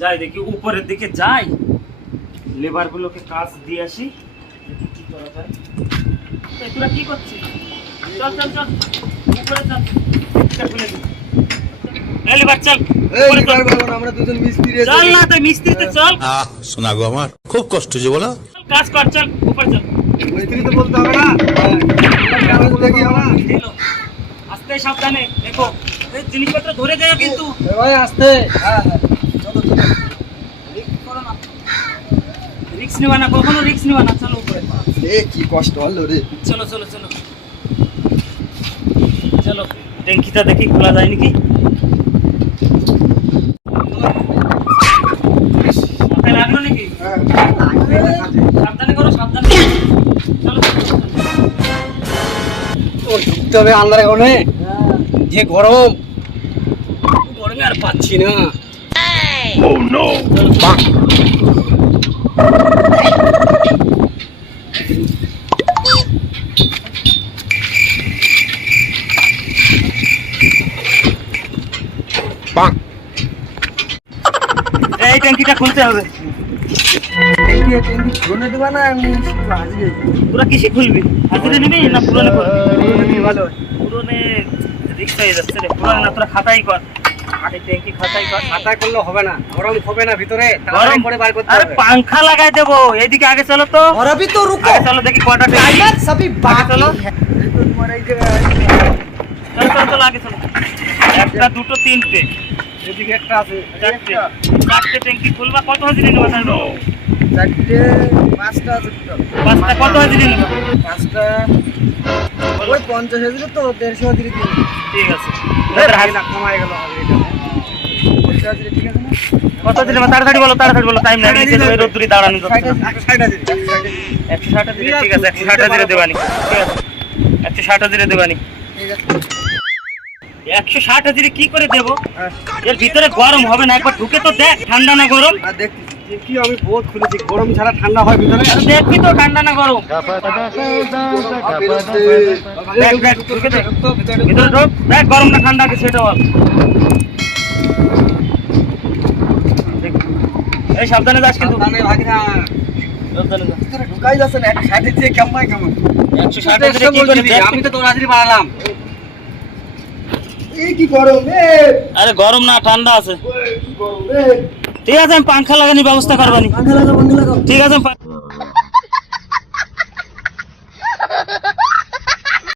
যাই দেখি উপরের দিকে যাই। লেবার গুলোকে কাজ দিয়ে আসি। দেখি কি করা যায়। তোরা কি করছিস? চল চল চল। উপরে চল। এটা খুলে দিই। এই লেবার চল। এই উপরে চল। লিভার বাবু, আমরা দুজন মিস্ত্রি আছি। চল না তুই মিস্ত্রিতে চল। শোনা গো আমার খুব কষ্ট যে বলো। কাজ কর চল উপরে চল। মিস্ত্রি তো বলতে হবে না। দিল আস্তে সাবধানে। দেখো এই জিনিসপত্র ধরে যায় কিন্তু। এ ভাই আসতে। হ্যাঁ হ্যাঁ। চলো না রিস্ক নেবা না কখনো রিস্ক নেবা না চলো উপরে। এ কি কষ্ট হলো রে। চলো চলো চলো। চলো ট্যাঙ্কিটা দেখি খোলা যায় নাকি? মাথায় লাগল নাকি? হ্যাঁ। সাবধানে করো সাবধানে চলো ও ঢুকতে হবে আন্দার এখানে। যে গরম। গরমে আর পাচ্ছি না। এই ট্যাঙ্কিটা খুলতে হবে। ধরে দেবা না পুরা কিসে খুলবি? হাজিরে নিবি না পুরনে করবি ভালো পুরনে রিক্স হয়ে যাচ্ছে রে। পুরনে না তোরা খাতাই কর। একটা দুটো তিনটে। এদিকে একটা আছে। চারটে। চারটে খুলবা কত হাজিরি নেবা তার চারটে পাঁচটা পাঁচটা ওই পঞ্চাশ হাজার তো দেড়শো হাজার ঠিক আছে। কমায় গেল কত তাড়াতাড়ি বলো তাড়াতাড়ি বলো টাইম নাই নিচে রোদ্দুরি দাঁড়ানো যাচ্ছে একশো ষাট হাজিরি ঠিক আছে একশো ষাট হাজিরে দেবানি। ঠিক আছে একশো ষাট হাজিরে দেবানি। একশো ষাট হাজিরে কি করে দেবো? হ্যাঁ। এর ভিতরে গরম হবে না একবার ঢুকে তো দেখ ঠান্ডা না গরম। আর দেখি আমি বহুত খুলেছি গরম ছাড়া ঠান্ডা হয় ভিতরে আরে তো ঠান্ডা না গরম দেখ, দেখ, দেখ। ভিতরে। ঢোক দেখ গরম না ঠান্ডা কি সেটা বল এই সাবধানে যাস কিন্তু না। সাবধানে যা। ভিতরে ঢুকাই যাচ্ছে না, একটা ষাটের চেয়ে কেমন কেমন? একশো ষাট একশো হাজিরে কি করে বলছিলি, দেখ? আমি তো তোর হাজিরি বাড়ালাম কি গরম আরে গরম না ঠান্ডা আছে গরম ঠিক আছে আমি পাংখা লাগানোর ব্যবস্থা করবানি ঠিক আছে